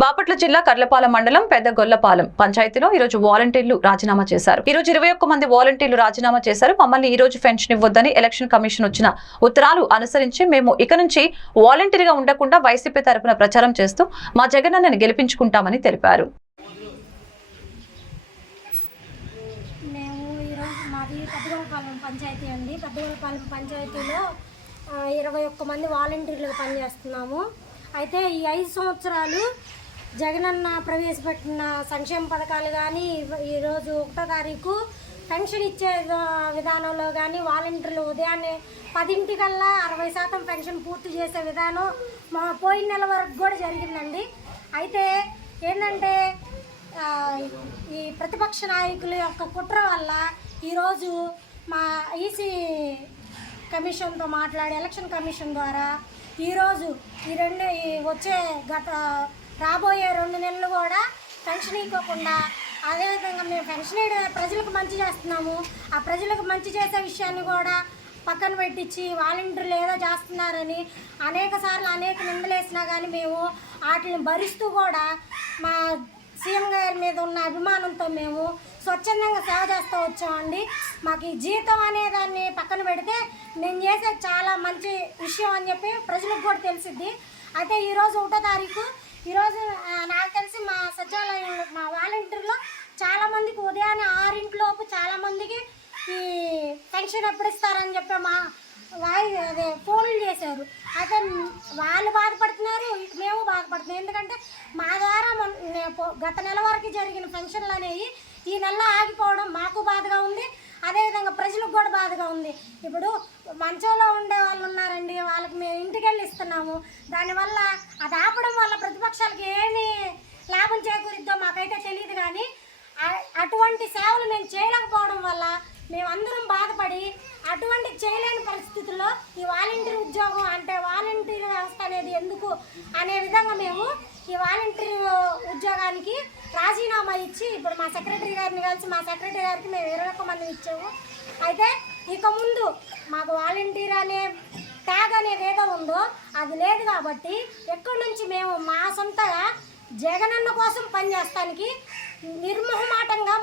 బాపట్ల జిల్లా కర్లపాలెం మండలం పెద్ద గొల్లపాలెం పంచాయతీలో ఈరోజు వాలంటీర్లు రాజీనామా చేశారు. ఈరోజు ఇరవై ఒక్క మంది వాలంటీర్లు రాజీనామా చేశారు. మమ్మల్ని ఈ రోజు పెన్షన్ ఇవ్వొద్దని ఎలక్షన్ కమిషన్ వచ్చిన ఉత్తరాలు అనుసరించి మేము ఇక నుంచి వాలంటీర్గా ఉండకుండా వైసీపీ తరఫున ప్రచారం చేస్తూ మా జగనన్నని గెలిపించుకుంటామని తెలిపారు. మేము మాది పంచాయతీ అండి. పెద్దగోపాలెం పంచాయతీలో ఇరవై ఒక్క మంది వాలంటీర్లుగా పనిచేస్తున్నాము. అయితే ఈ ఐదు సంవత్సరాలు జగనన్న ప్రవేశపెట్టిన సంక్షేమ పథకాలు కానీ ఈరోజు ఒకటో తారీఖు పెన్షన్ ఇచ్చే విధానంలో కానీ వాలంటీర్లు ఉదయాన్నే పదింటికల్లా అరవై శాతం పెన్షన్ పూర్తి చేసే విధానం మా పోయిన నెల వరకు కూడా జరిగిందండి. అయితే ఏంటంటే ఈ ప్రతిపక్ష నాయకుల యొక్క కుట్ర వల్ల ఈరోజు మా ఈసీ కమిషన్తో మాట్లాడి ఎలక్షన్ కమిషన్ ద్వారా ఈరోజు ఈ రెండు ఈ వచ్చే గత రాబోయే రెండు నెలలు కూడా పెన్షన్ ఇవ్వకుండా అదేవిధంగా మేము పెన్షన్ ప్రజలకు మంచి చేస్తున్నాము. ఆ ప్రజలకు మంచి చేసే విషయాన్ని కూడా పక్కన పెట్టించి వాలంటీర్లు ఏదో చేస్తున్నారని అనేక సార్లు అనేక నిందలేసినా కానీ మేము వాటిని భరిస్తూ కూడా మా సీఎం గారి మీద ఉన్న అభిమానంతో మేము స్వచ్ఛందంగా సేవ చేస్తూ వచ్చామండి. మాకు ఈ జీతం అనే దాన్ని పక్కన పెడితే నేను చేసే చాలా మంచి విషయం అని చెప్పి ప్రజలకు కూడా తెలిసిద్ది. అయితే ఈరోజు ఒకటో తారీఖు ఈరోజు నాకు తెలిసి మా సచివాలయం మా వాలంటీర్లో చాలా మందికి ఉదయాన్నే ఆరింటిలోపు చాలా మందికి ఈ పెన్షన్ ఎప్పుడు ఇస్తారని చెప్పి మా వాయి అదే ఫోన్లు చేశారు. అయితే వాళ్ళు బాధపడుతున్నారు మేము బాధపడుతున్నాం. ఎందుకంటే మా ద్వారా గత నెల వరకు జరిగిన పెన్షన్లు అనేవి ఈ నెల ఆగిపోవడం మాకు బాధగా ఉంది. అదేవిధంగా ప్రజలకు కూడా బాధగా ఉంది. ఇప్పుడు మంచంలో ఉండే వాళ్ళు ఉన్నారండి వాళ్ళకి మేము ఇంటికి దానివల్ల అది ఆపడం వల్ల ప్రతిపక్షాలకి ఏమి లాభం చేకూరిద్దో మాకైతే తెలియదు కానీ అటువంటి సేవలు మేము చేయలేకపోవడం వల్ల మేమందరం బాధపడి అటువంటి చేయలేని పరిస్థితుల్లో ఈ వాలంటీర్ ఉద్యోగం అంటే వాలంటీర్ వ్యవస్థ అనేది ఎందుకు అనే విధంగా మేము ఈ వాలంటీర్ ఉద్యోగానికి రాజీనామా ఇచ్చి ఇప్పుడు మా సెక్రటరీ గారిని కలిసి మా సెక్రటరీ గారికి మేము ఇరవై ఒక్క మంది ఇచ్చాము. అయితే ఇక ముందు మాకు వాలంటీర్ అనే ట్యాగ్ అనేది ఏదో ఉందో అది లేదు కాబట్టి ఎక్కడి నుంచి మేము మా సొంతగా జగనన్న కోసం పనిచేస్తానికి నిర్మోహమాటంగా